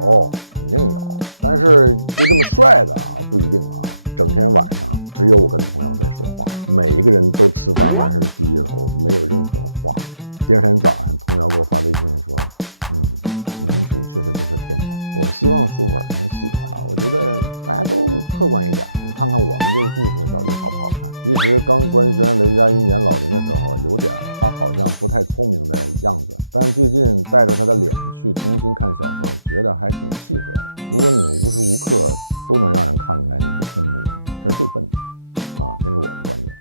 有，肯定有，但是就这么帅的啊，不一定啊。整天晚上只有我跟童瑶在说话，每一个人都吃饭完事低着头，没有任何话。第二天早上，童瑶给我发微信说，民主确实都是天才。我希望书粉能喜欢啊，我觉得大家都客观一点，你看看我们这个故事到底好不好看。其实刚官宣雷佳音演老林的时候，有点他好像不太聪明的样子，但最近带着他的脸去重新看小说，觉得还挺契合的。如果你无时无刻都能让人看出来你是聪明的人，这是最笨的啊，这是我的观点。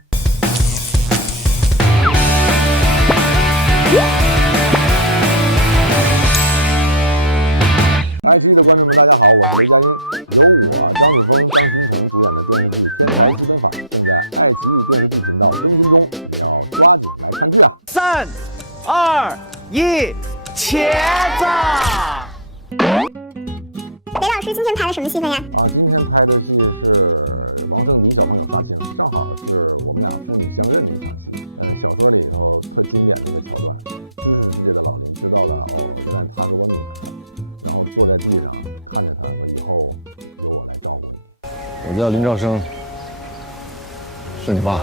爱奇艺的观众们，大家好，我是雷佳音。由我张子枫、张新成主演的电视剧《天才基本法》正在爱奇艺电视剧频道更新中，你要抓紧来看剧啊！3、2、1，茄子！雷老师今天拍的什么戏份呀？今天拍的戏是王圣迪小朋友杀青，正好是我们俩父女相认的一场戏。小说里头特经典的一个桥段，知识世界的老林知道了，原来她是我女儿。然后坐在地上看着他说：“以后由我来照顾你。”我叫林兆生，是你爸。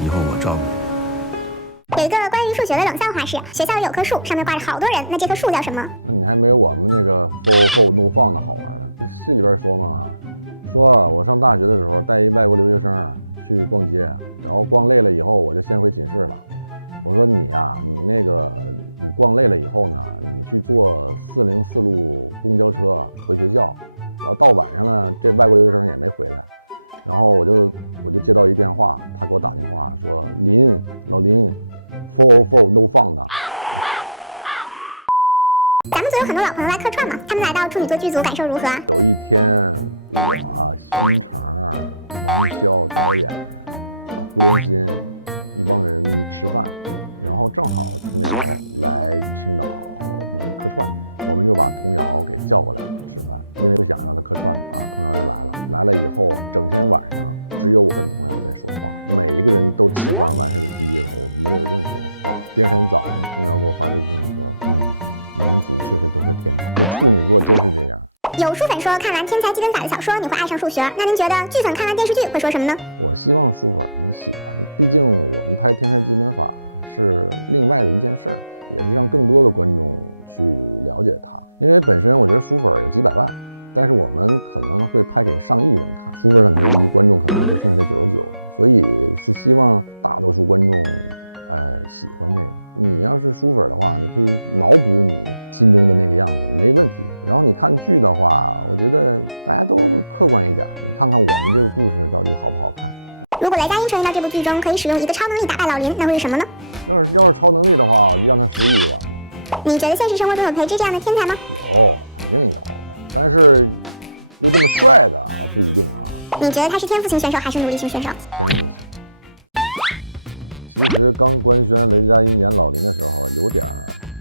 以后我照顾你。有一个关于数学的冷笑话是：学校里有棵树，上面挂着好多人，那这棵树叫什么？那你还没有我们那个 full no fun 的好玩的。这戏里边说嘛，说我上大学的时候带一外国留学生去逛街，然后逛累了以后，我就先回寝室了。我说你呀，你逛累了以后呢，你去坐404路公交车回学校，然后到晚上呢，这外国留学生也没回来，然后我就接到一电话，他给我打电话说老林 404 no fun 的。咱们组有很多老朋友来客串嘛，他们来到处女座剧组感受如何？有一天我新城、王骁导演、胡连新一帮人吃饭。然后正好童瑶来青岛那个客串，我们就把童瑶给叫过来了吃饭，因为不想让他客串啊，童瑶就来了。来了以后，整天晚上只有我跟童瑶在说话，每一个人都吃饭完事低着头，没有任何话。第二天早上，童瑶给我发微信说，民主确实都是天才，这处女座真是这样。有书粉说看完《天才基本法》的小说你会爱上数学，那您觉得剧粉看完电视剧会说什么呢？我希望书粉能喜欢，毕竟我们拍《天才基本法》是另外的一件事儿，也是让更多的观众去了解它。因为本身我觉得书粉有几百万，但是我们可能会拍给上亿人看，书粉可能是1，观众可能就剩下的99，所以是希望大多数观众喜欢这个。你要是书粉的话，你可以脑补你心中的那个样子，没问题。然后你看剧的话，我觉得大家都客观一点，你看看我们这个故事到底好不好看。如果雷佳音成员到这部剧中可以使用一个超能力打败老林，那会是什么呢？要是超能力的话，我就让他10亿就完了。你觉得现实生活中有培植这样的天才吗？有，肯定有，但是又这么帅的不一定啊。你觉得他是天赋型选手还是努力型选手？天赋型。其实刚官宣雷佳音演老林的时候，有点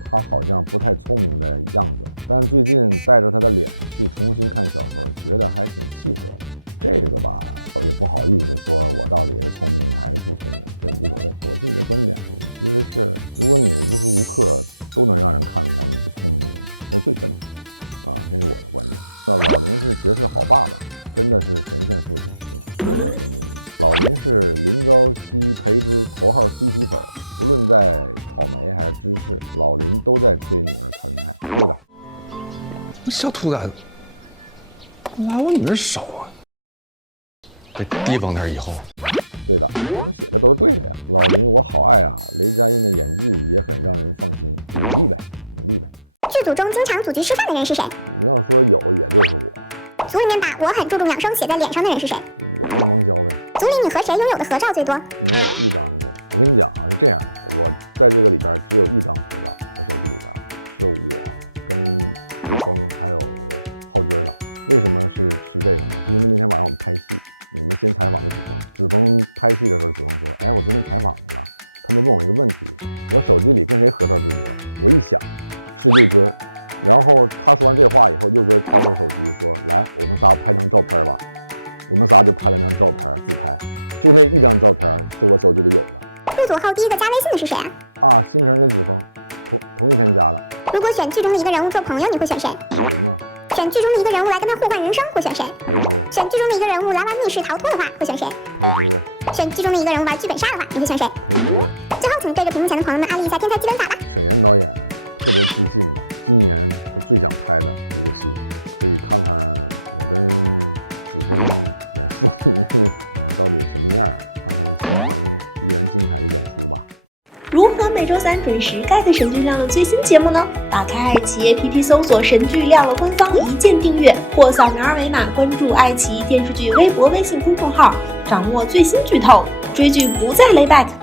他好像不太聪明的样子，但最近带着他的脸去重新看小说，觉得还挺契合的。这个吧，也不好意思说我到底是聪明还是不聪明，这无所谓。我自己的观点其实是，如果你无时无刻都能让人看出来你是聪明的人，这是最笨的啊，这是我的观点。那老林是绝世好爸爸，真的是神仙父亲，这我也认真。老林是林朝夕培之头号 CP 粉，不论在草莓还是芝士，老林都在催女儿谈恋爱。对的。小兔崽子，拉我女儿手啊！得提防点以后。对的，这都写的都是对的呀。老林我好爱啊，雷佳音的演技也很让人放心，努力呗。剧组中经常组局吃饭的人是谁？你要说有，也就是我。组里面把我很注重养生写在脸上的人是谁？我跟王骁呗。组里你和谁拥有的合照最多？没有一张没有。我跟你讲啊，是这样的，我在这个里边只有一张合照，我手机里边是我跟子枫还有浩军的。为什么是这个呢？是因为那天晚上我们拍戏，你们先采访的子枫拍戏的时候，子枫说：“哎，我昨天采访去了，他们问我一个问题，我手机里跟谁合照最多？”我一想，是佑军。然后他说完这话以后，佑军掏出手机说：“来，我们仨拍张照片吧。”我们仨就拍了张照片自拍，就那一张照片是我手机里有的。入组后第一个加微信的是谁啊？新城跟子枫同一天加的。如果选剧中的一个人物做朋友，你会选谁？小林啊，选剧中的一个人物来跟他互换人生，会选谁？裴之，选剧中的一个人物来玩密室逃脱的话，会选谁？裴之，选剧中的一个人物玩剧本杀的话，你会选谁？裴之。最后，请对着屏幕前的朋友们安利一下《天才基本法》吧。沈岩导演特别自信的，今年他最想拍的一个戏，可以看看我跟子枫演父女到底什么样，看看新城依然精彩的演出吧。如何每周三准时 get 神剧亮的最新节目呢？打开爱奇艺 APP 搜索神剧亮了官方，一键订阅，或扫描二维码关注爱奇艺电视剧微博、微信公众号，掌握最新剧透，追剧不再 lay back。